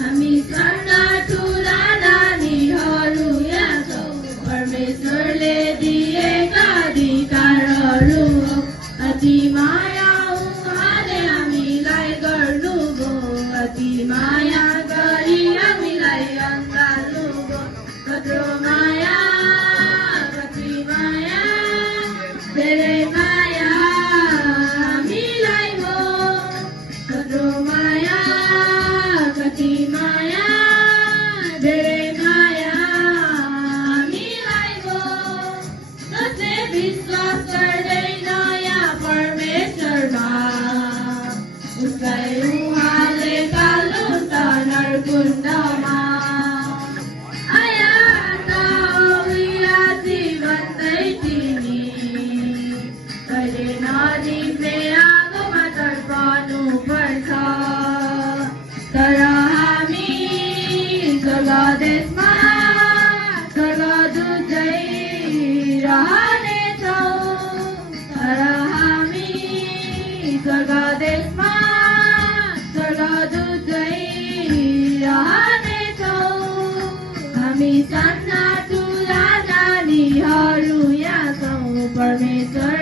हामी साना ठुला नानीहरू यहाँ छौँ परमेश्वरले दिएका अधिकारहरू अति माया उहाँले हामीलाई गर्नुभयो अति माया गरी हामीलाई अन्धाल्नुभयो कत्रो माया कति माया धेरै माया हामीलाई हो कत्रो माया कति माया धेरै माया हामीलाई हो जसले विश्वास गर्दैन यहाँ परमेश्वरमा उसलाई उहाँले फाल्नुहुन्छ नरकुण्डमा आया त उया जीवन्तै तिमी कहिले नजिक्ने आगोमा तर्पनु पर्छ तर हामी स्वर्गदेशमा स्वर्गदूतै रहनेछौँ तर हामी स्वर्गदेशमा स्वर्गदूतै रहनेछौँ हामी साना ठुला नानीहरू यहाँ छौँ परमेश्वर